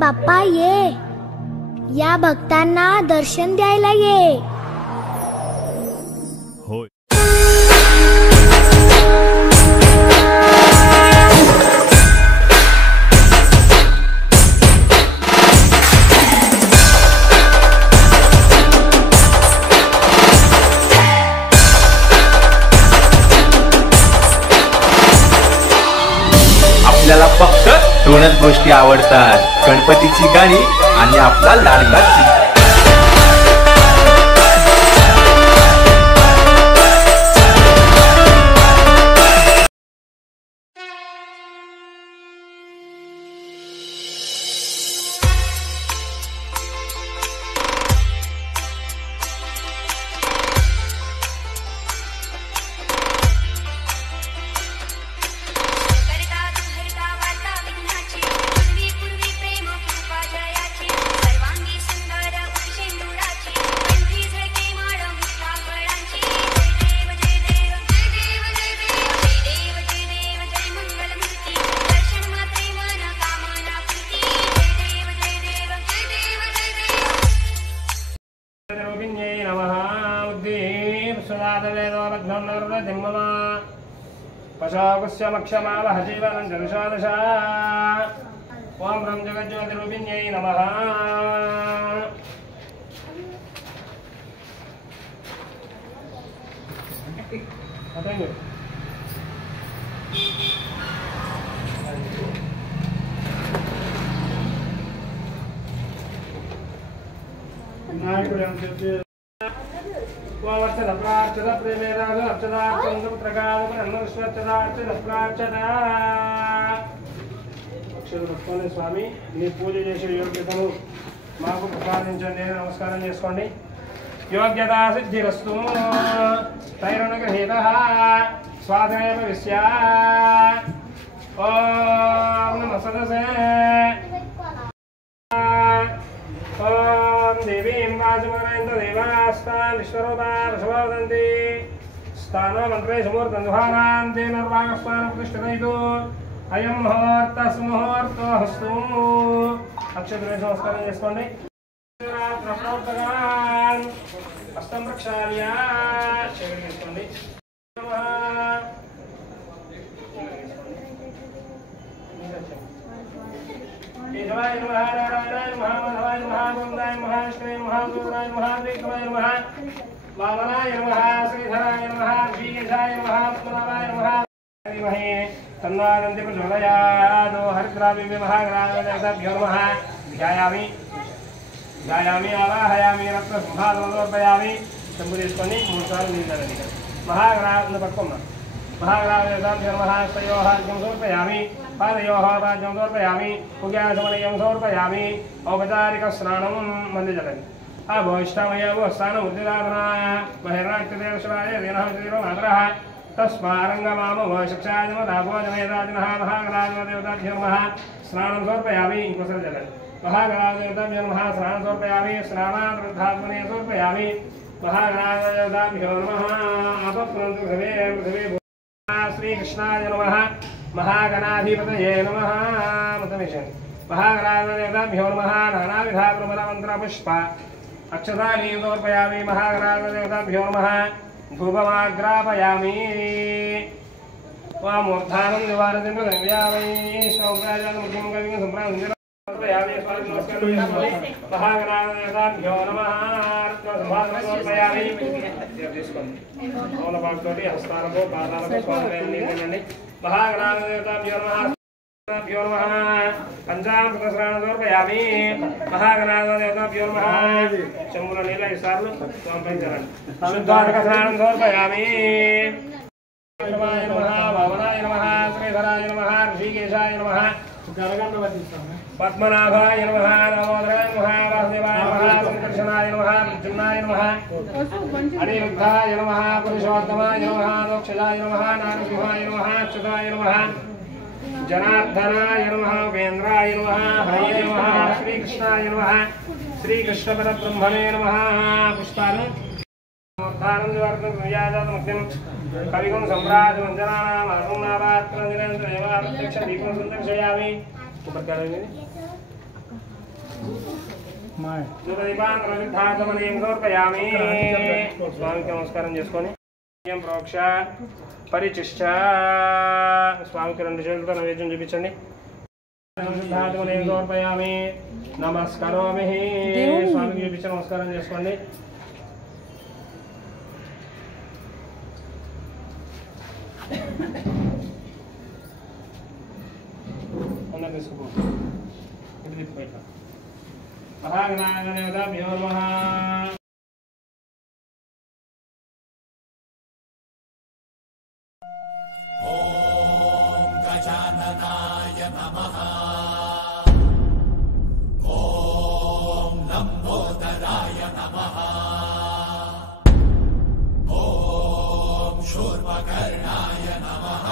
बाप्पा ये, या भक्तांना दर्शन द्यायला ये। आपल्याला फक्त दोनच गोष्टी आवडतात, गणपतीची गाणी आणि आपला लाडका ओम ब्रह्म जगज्योतिरूपिण्यै नमः। स्वामी नी पूज योग्यतनु माకు ప్రసాదించండి, నమస్కారం చేసుకోండి। योग्यता सिद्धिरस्तु तैरणगृहीतः स्वाधीनमेव विस्यात्। ओम नमः सदसे ओम देवीं वाचमनयन्त देवास्तान् विश्वरूपा वशवदन्ति स्थानो मन्त्रे समूर्तन्धुहानां तेन निर्वागस्मानं प्रतिष्ठितैतु अयं मुहूर्तः सुमुहूर्तो हस्तु। अक्षतरे नमस्कारं చేసుకోండి। हस्तं प्रक्षाल्य चरण చేసుకోండి। केशवाय नमः, नारायणाय नमः, माधवाय नमः, गोविन्दाय नमः, विष्णवे नमः, सूर्याय नमः, त्रिविक्रमाय नमः, वामनाय नमः, श्रीधराय नमः, ऋषिकेशाय नमः, पद्मनाभाय नमः। धीमहि तन्नादन्ति प्रचोदयात्। हरिद्राविभ्यो महाग्रामदेवताभ्यो नमः। ध्यायामि ध्यायामि आवाहयामि रत्नसंभावनोर्पयामि। शंभु తీసుకొని మూడు సార్లు నిండాలి। महाग्रामदेवताभ्यो పట్టుకోమ్మ। महाग्रामदेवताभ्यो नमः। स्तयोः अर्घ्यं समर्पयामि। पादयोः अर्घ्यं समर्पयामि। उग्यासमनयं समर्पयामि। औपचारिकस्नानं मन्दिरे चलति। अभोष्टमयो स्नानं उद्दिदातना बहिर्नाट्यदेवशराय दिनः दिनो मात्रः तस्मारंगमामो शिक्षाजमदाभोजमेदाजिनः। महाग्रामदेवताभ्यो नमः। स्नानं समर्पयामि। इंकोसर चलति। महाग्रामदेवताभ्यो नमः। स्नानं समर्पयामि। स्नानात् वृद्धात्मने समर्पयामि। महाग्रामदेवताभ्यो नमः। अपप्रणन्तु पृथिवे पृथिवे श्रीकृष्णाय नमः। महागणाधिपतये नमः। मतमिषन् महाग्रामदेवताभ्यो नमः। नानाविधप्रबलमन्त्रपुष्प अक्षतानि समर्पयामि। महाग्रामदेवताभ्यो नमः। धूपमाग्रापयामि। वामूर्धानं निवारयति प्रदव्यामि। शौक्राजातमुख्यं कविं सम्प्राप्यामि। महागणादेवताभ्यो नमः। समर्पयामि। औलपाकतोटी हस्तानको पादाలకు స్వామిని महागणादेवताभ्यो नमः। भ्यो नमः। पंचामृतस्नानं समर्पयामि। महागणादेवताभ्यो नमः। शंभुर नील विसारु समर्पयामि। शुद्धार्घस्नानं समर्पयामि। नमः वामनाय नमः, श्रीधराय नमः, ऋषिकेशाय नमः, पद्मनाभाय नमः, दामोदराय नमः, वासुदेवाय नमः, संकर्षणाय नमः, प्रद्युम्नाय नमः, अनिरुद्धाय नमः, पुरुषोत्तमाय नमः, मोक्षदाय नमः, नारसिंहाय नमः, अच्युताय नमः, जनार्दनाय नमः, उपेन्द्राय नमः, हरये नमः, श्रीकृष्णाय नमः, श्रीकृष्णपरब्रह्मणे नमः। पुष्पाणि कविगुण सम्राट वंदनानाम् आसन्नावात् प्रनिरन्तरमेव प्रत्यक्ष दीपं सन्दर्शयामि। సమర్పయామి. స్వామికి నమస్కారం చేసుకొని ప్రోక్ష పరిచిష్ట. స్వామికి 2 చేతులతో నైవేద్యం చూపించండి. సమర్పయామి. నమస్కారోమి. స్వామికి చూపించి నమస్కారం చేసుకోండి. అందరు తీసుకో. ఇటు తిప్పిపోయి మహాగణాగణేభ్యో నమః. ఓం గజాననాయ నమః. ఓం లంబోదరాయ నమః. ఓం శూర్పకర్ణాయ నమః.